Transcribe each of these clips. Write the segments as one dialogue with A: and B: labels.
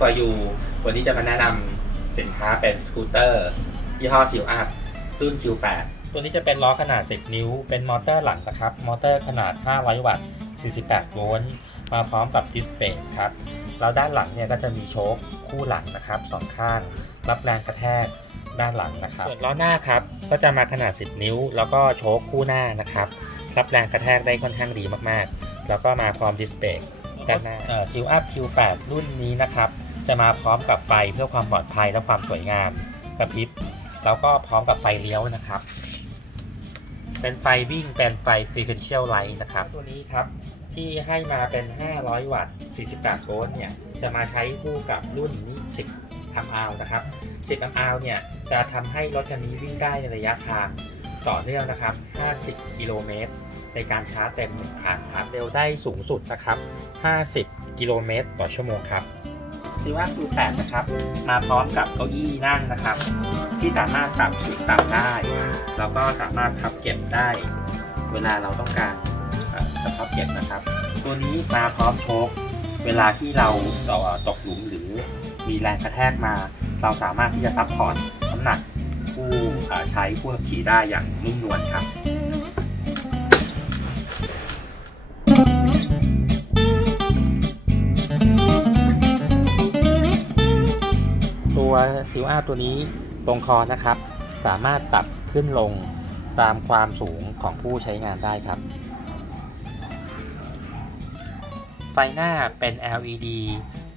A: for you วันนี้จะมาแนะนำสินค้าเป็นสกูตเตอร์ยี่ห้อซิลอัพรุ่น Q8 ตัวนี้จะเป็นล้อขนาด 10 นิ้ว เป็นมอเตอร์หลังนะครับ มอเตอร์ขนาด 500 วัตต์ 48 โวลต์ มาพร้อมกับดิสเบรกครับ แล้วด้านหลังเนี่ยก็จะมีโชคคู่หลังนะครับสองข้าง รับแรงกระแทกด้านหลังนะครับ ส่วนล้อหน้าครับ ก็จะมาขนาด 10 นิ้ว แล้วก็โชคคู่หน้านะครับ รับแรงกระแทกได้ค่อนข้างดีมากๆ แล้วก็มาพร้อมดิสเบรก ด้านหน้าเอ่อ Q Up Q8 รุ่นนี้นะครับ จะมาพร้อมกับไฟเพื่อความปลอดภัยและความสวยงามกระพริบแล้วก็พร้อมกับไฟเลี้ยวนะครับ เป็นไฟวิ่งเป็นไฟ sequential light นะครับ ตัวนี้ครับที่ให้มาเป็น 500 วัตต์ 48 โวลต์เนี่ย จะมาใช้คู่กับรุ่นนี้ 10 a m p นะครับ 10 a m p เนี่ย จะทำให้รถคันนี้วิ่งได้ในระยะทางต่อเนื่องนะครับ 50 กิโลเมตร ในการชาร์จเต็มหนึ่งครั้งครับเร็วได้สูงสุดนะครับ 50 กิโลเมตรต่อชั่วโมงครับซีว่าคู8นะครับ มาพร้อมกับเก้าอี้นั่งนะครับ ที่สามารถปรับจุดต่ำได้ แล้วก็สามารถพับเก็บได้ เวลาเราต้องการเอ่อจะพับเก็บนะครับ ตัวนี้มาพร้อมโชคเวลาที่เราเอ่อตกหลุมหรือมีแรงกระแทกมา เราสามารถที่จะซับพอร์ตน้ำหนักผู้ใช้ผู้ขี่ได้อย่างนุ่มนวลครับ ซิลอาตัวนี้ตรงคอนะครับ สามารถปรับขึ้นลงตามความสูงของผู้ใช้งานได้ครับ ไฟหน้าเป็น LED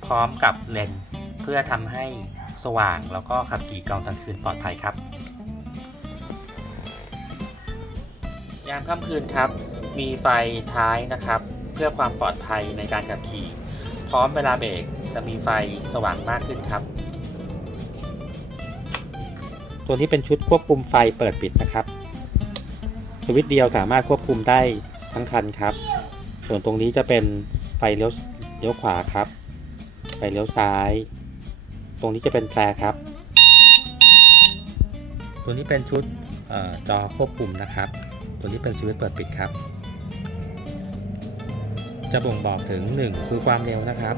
A: พร้อมกับเลนส์เพื่อทำให้สว่างแล้วก็ขับขี่กลางกลางคืนปลอดภัยครับ ยามค่ำคืนครับ มีไฟท้ายนะครับ เพื่อความปลอดภัยในการขับขี่ พร้อมเวลาเบรกจะมีไฟสว่างมากขึ้นครับ ตัวนี้เป็นชุดควบคุมไฟเปิดปิดนะครับ สวิตช์เดียวสามารถควบคุมได้ทั้งคันครับ ส่วนตรงนี้จะเป็นไฟเลี้ยวเลี้ยวขวาครับ ไฟเลี้ยวซ้าย ตรงนี้จะเป็นแตรครับ ตัวนี้เป็นชุดออจอควบคุมนะครับ ตัวนี้เป็นสวิตช์เปิดปิดครับ จะบ่งบอกถึง 1 คือความเร็วนะครับ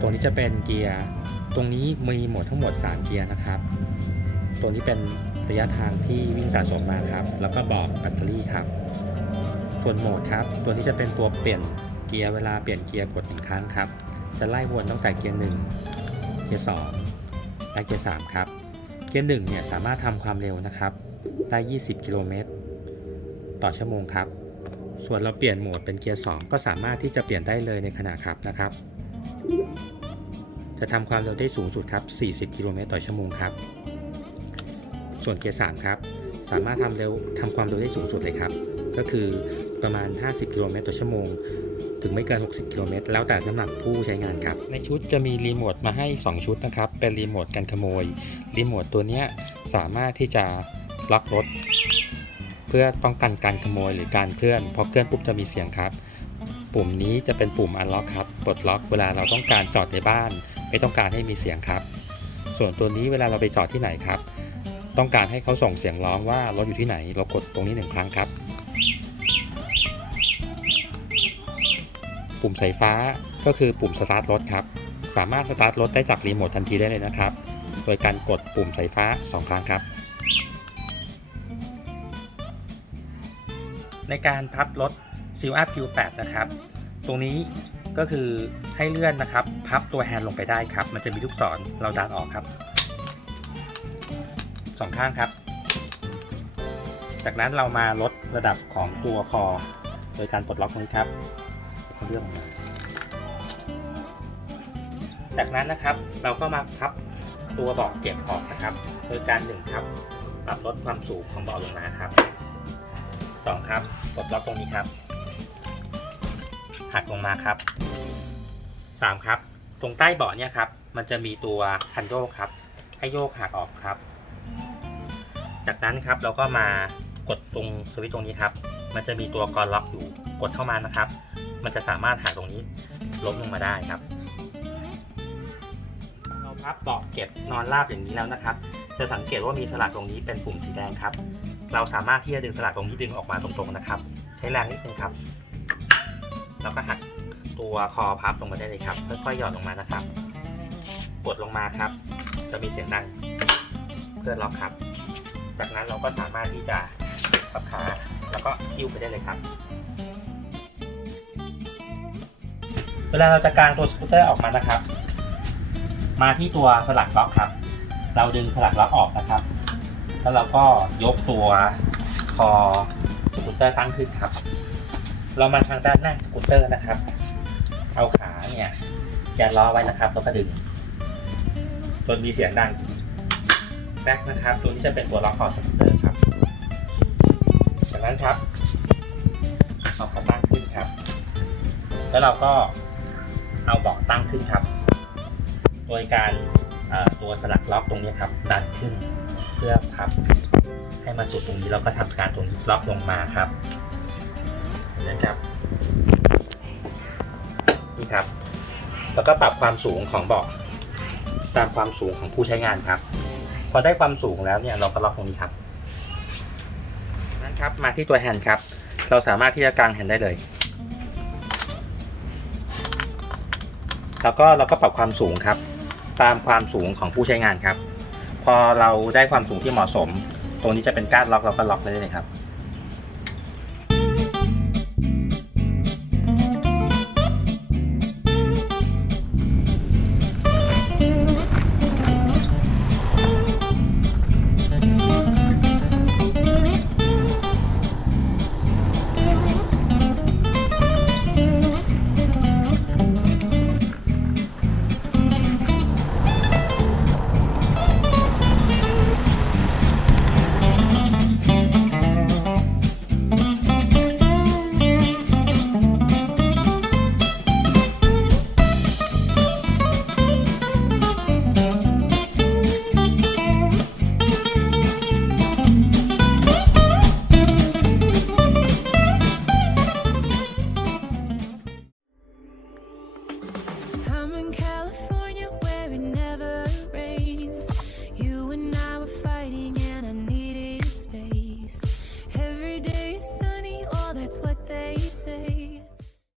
A: ตัวนี้จะเป็นเกียร์ ตรงนี้มีหมดทั้งหมด 3 เกียร์นะครับ ตัวนี้เป็นระยะทางที่วิ่งสะสมมาครับ แล้วก็บอกแบตเตอรี่ครับ ส่วนโหมดครับ ตัวนี้จะเป็นตัวเปลี่ยนเกียร์เวลาเปลี่ยนเกียร์กดหนึ่งครั้งครับ จะไล่วนตั้งแต่เกียร์1เกียร์2และเกียร์3ครับ เกียร์1เนี่ยสามารถทำความเร็วนะครับ ได้ 20 กิโลเมตรต่อชั่วโมงครับ ส่วนเราเปลี่ยนโหมดเป็นเกียร์2ก็สามารถที่จะเปลี่ยนได้เลยในขณะขับนะครับ จะทำความเร็วได้สูงสุดครับ 40 กิโลเมตรต่อชั่วโมงครับ ส่วนเกียร์3ครับ สามารถทำเร็วทำความเร็วได้สูงสุดเลยครับ ก็คือประมาณ 50 กิโลเมตรต่อชั่วโมง ถึงไม่เกิน 60 กิโลเมตร แล้วแต่น้ำหนักผู้ใช้งานครับ ในชุดจะมีรีโมทมาให้ 2 ชุดนะครับ เป็นรีโมทกันขโมย รีโมทตัวนี้สามารถที่จะล็อกรถ เพื่อป้องกันการขโมยหรือการเคลื่อน พอเคลื่อนปุ๊บจะมีเสียงครับ ปุ่มนี้จะเป็นปุ่ม unlock ครับ ปลดล็อกเวลาเราต้องการจอดในบ้าน ไม่ต้องการให้มีเสียงครับ ส่วนตัวนี้เวลาเราไปจอดที่ไหนครับ ต้องการให้เขาส่งเสียงร้องว่ารถอยู่ที่ไหน เรากดตรงนี้หนึ่งครั้งครับ ปุ่มสายฟ้าก็คือปุ่มสตาร์ทรถครับ สามารถสตาร์ทรถได้จากรีโมททันทีได้เลยนะครับ โดยการกดปุ่มสายฟ้า 2 ครั้งครับ ในการพับรถ s e a l Up Q8 นะครับ ตรงนี้ก็คือให้เลื่อนนะครับ พับตัวแฮนด์ลงไปได้ครับ มันจะมีลูกศรเราดันออกครับ สองข้างครับ จากนั้นเรามาลดระดับของตัวคอ โดยการปลดล็อกตรงนี้ครับเขาเลื่อนออกมาจากนั้นนะครับเราก็มาพับตัวเบาะเก็บออกนะครับ โดยการหนึ่งครับ ปรับลดความสูงของเบาะลงมาครับสองครับปลดล็อกตรงนี้ครับ หักลงมาครับสามครับ ตรงใต้เบาะเนี่ยครับ มันจะมีตัวคันโยกครับ ให้โยกหักออกครับ จากนั้นครับเราก็มากดตรงสวิตช์ตรงนี้ครับ มันจะมีตัวกรล็อกอยู่กดเข้ามานะครับ มันจะสามารถหาตรงนี้ล้มลงมาได้ครับ เราพับเบาะเก็บนอนราบอย่างนี้แล้วนะครับ จะสังเกตว่ามีสลักตรงนี้เป็นปุ่มสีแดงครับ เราสามารถที่จะดึงสลักตรงนี้ดึงออกมาตรงๆนะครับ ใช้แรงนิดนึงครับ แล้วก็หักตัวคอพับลงมาได้เลยครับ ค่อยๆหย่อนลงมานะครับ กดลงมาครับ จะมีเสียงดังเพื่อล็อกครับ จากนั้นเราก็สามารถที่จะปรับขาแล้วก็ยิ้วไปได้เลยครับ เวลาเราจะกางตัวสกูตเตอร์ออกมานะครับ มาที่ตัวสลักล็อกครับ เราดึงสลักล็อกออกนะครับ แล้วเราก็ยกตัวคอสกูตเตอร์ตั้งขึ้นครับ เรามาทางด้านหน้าสกูตเตอร์นะครับ เอาขาเนี่ยยันล้อไว้นะครับแล้วก็ดึงจนมีเสียงดัง แบ็กนะครับตัวนี้จะเป็นตัวล็อกคอสกูตเตอร์ครับ จากนั้นครับเอาขาตั้งขึ้นครับ แล้วเราก็เอาเบาะตั้งขึ้นครับ โดยการตัวสลักล็อกตรงนี้ครับดันขึ้นเพื่อพับให้มาสุดตรงนี้แล้วก็ทำการตรงนี้ล็อกลงมาครับนะครับนี่ครับ แล้วก็ปรับความสูงของเบาะตามความสูงของผู้ใช้งานครับ พอได้ความสูงแล้วเนี่ยเราก็ล็อกตรงนี้ครับนั่นครับมาที่ตัวแฮนด์ครับ เราสามารถที่จะกางแฮนด์ได้เลย แล้วก็เราก็ปรับความสูงครับ ตามความสูงของผู้ใช้งานครับ พอเราได้ความสูงที่เหมาะสม ตรงนี้จะเป็นการล็อกเราก็ล็อกได้เลยครับ